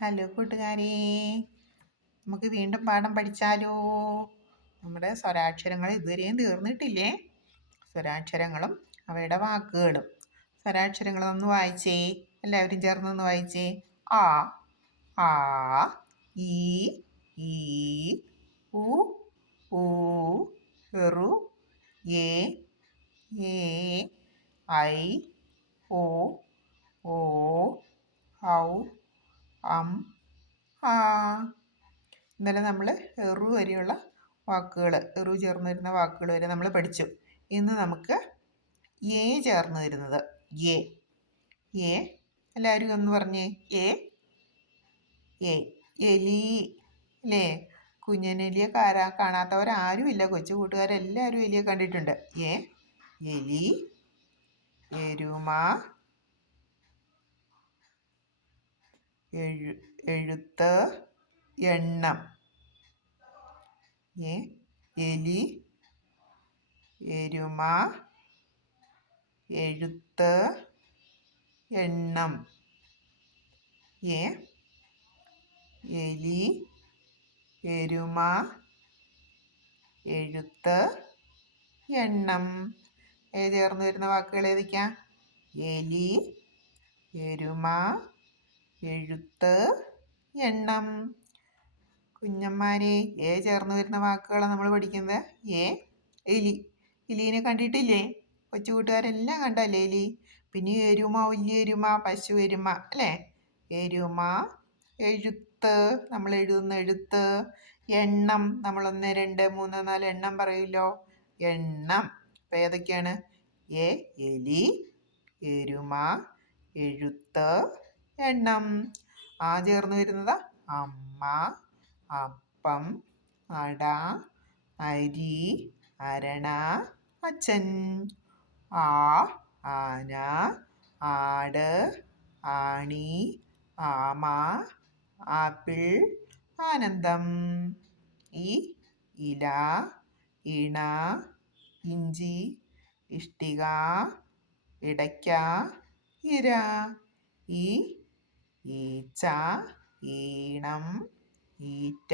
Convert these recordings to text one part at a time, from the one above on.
Hello കൂട്ടുകാരെ. നമുക്ക് വീണ്ടും പാഠം പഠിച്ചാലോ? നമ്മുടെ സ്വരാക്ഷരങ്ങൾ ഇതുവരെയും തീർന്നിട്ടില്ലേ? സ്വരാക്ഷരങ്ങളും അവയുടെ വാക്കുകളും. സ്വരാക്ഷരങ്ങളൊന്ന് വായിച്ചേ. എല്ലാവരും ചേർന്നൊന്ന് വായിച്ചേ. ആ ആ ഈ ഈ ഉ ഉ എറു എ ഏ ഐ ഓ ഓ ഔ അം ആ. ഇന്നലെ നമ്മൾ എറു വരെയുള്ള വാക്കുകൾ എറു ചേർന്ന് വരുന്ന വാക്കുകൾ വരെ നമ്മൾ പഠിച്ചു. ഇന്ന് നമുക്ക് എ ചേർന്ന് വരുന്നത്. എ. എ? എല്ലാവരും ഒന്ന് പറഞ്ഞേ. എ? എ. എലി. അല്ലേ കുഞ്ഞനെലിയെ കാരാ കാണാത്തവരാരുമില്ല. കൊച്ചു കൂട്ടുകാരെല്ലാവരും എലിയെ കണ്ടിട്ടുണ്ട്. എ? എലി. എരുമ. എഴു എഴുത്ത് എണ്ണം. എ എലി എരുമ എഴുത്ത് എണ്ണം. എ എലി എരുമ എഴുത്ത് എണ്ണം. ചേർന്ന് വരുന്ന വാക്കുകൾ ഏതൊക്കെയാ? എലി എരുമ എഴുത്ത് എണ്ണം. കുഞ്ഞന്മാരെ എ ചേർന്ന് വരുന്ന വാക്കുകളാണ് നമ്മൾ പഠിക്കുന്നത്. എ എലി. എലീനെ കണ്ടിട്ടില്ലേ? കൊച്ചു കൂട്ടുകാരെല്ലാം കണ്ടല്ലേ എലി? പിന്നെ എരുമ വലിയ എരുമ പശു എരുമ അല്ലേ? എരുമ എഴുത്ത്. നമ്മൾ എഴുതുന്ന എഴുത്ത്. എണ്ണം. നമ്മൾ ഒന്ന് രണ്ട് മൂന്ന് നാല് എണ്ണം പറയില്ലോ എണ്ണം. അപ്പം ഏതൊക്കെയാണ്? എ എലി എരുമ എഴുത്ത് എണ്ണം. ആ ചേർന്ന് വരുന്നത് അമ്മ അപ്പം അട അരി അരണ അച്ഛൻ. ആ ആന ആട് ആണി ആമ ആപ്പിൾ ആനന്ദം. ഈ ഇല ഇണ ഇഞ്ചി ഇഷ്ടിക ഇടയ്ക്ക ഇര. ഈ ഈച്ച ഈണം ഈറ്റ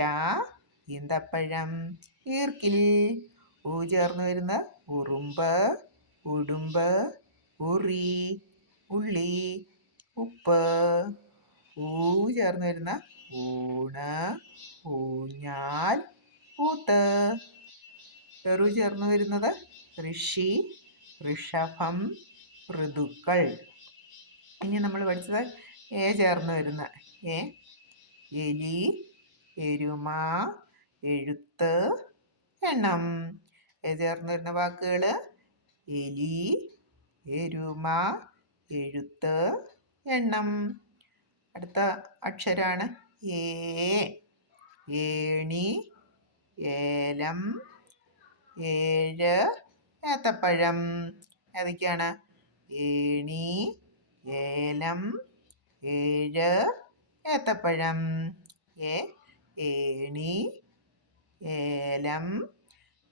ഈന്തപ്പഴം ഈർക്കിൽ. ഊ ചേർന്ന് വരുന്ന ഉറുമ്പ് ഉടുമ്പ് ഉറി ഉള്ളി ഉപ്പ്. ഊ ചേർന്ന് വരുന്ന ഊണ് ഊഞ്ഞാൽ ഊത്ത്. ചെറു ചേർന്ന് വരുന്നത് ഋഷി ഋഷഭം ഋതുക്കൾ. ഇനി നമ്മൾ പഠിച്ചത് എ ചേർന്ന് വരുന്ന എ എലി എരുമ എഴുത്ത് എണ്ണം. എ ചേർന്ന് വരുന്ന വാക്കുകൾ എലി എരുമ എഴുത്ത് എണ്ണം. അടുത്ത അക്ഷരാണ് ഏണി ഏലം ഏഴ് ഏത്തപ്പഴം. ഏതൊക്കെയാണ്? ഏണി ഏലം ഏഴ് ഏത്തപ്പഴം. ഏ ഏണി. ഏലം.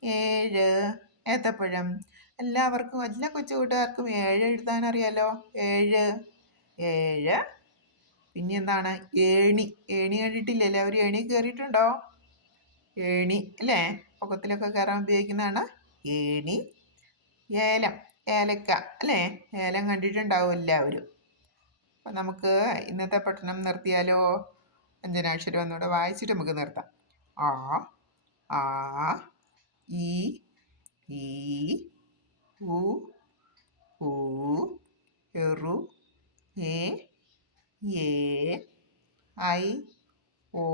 ഏഴ് ഏത്തപ്പഴം. എല്ലാവർക്കും എല്ലാ കൊച്ചു കൂട്ടുകാർക്കും ഏഴ് എഴുതാൻ അറിയാലോ ഏഴ് ഏഴ്. പിന്നെ എന്താണ്? ഏണി. ഏണി കണ്ടിട്ടില്ലേ? എല്ലാവരും ഏണി കയറിയിട്ടുണ്ടോ? ഏണി അല്ലേ? പൊക്കത്തിലൊക്കെ കയറാൻ ഉപയോഗിക്കുന്നതാണ് ഏണി. ഏലം. ഏലക്ക അല്ലേ? ഏലം കണ്ടിട്ടുണ്ടാവും എല്ലാവരും. അപ്പം നമുക്ക് ഇന്നത്തെ പഠനം നിർത്തിയാലോ? അഞ്ജനാക്ഷരം ഒന്നുകൂടെ വായിച്ചിട്ട് നമുക്ക് നിർത്താം. ആ ആ ഈ ഈ ഉ എറു എ ഏ ഐ ഓ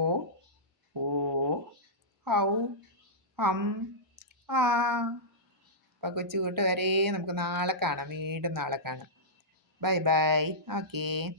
ഓ ഔ അം ആ. അപ്പോൾ കൊച്ചു കൂട്ടുകാരെ നമുക്ക് നാളെ കാണാം. വീണ്ടും നാളെ കാണാം. Bye bye. Okay.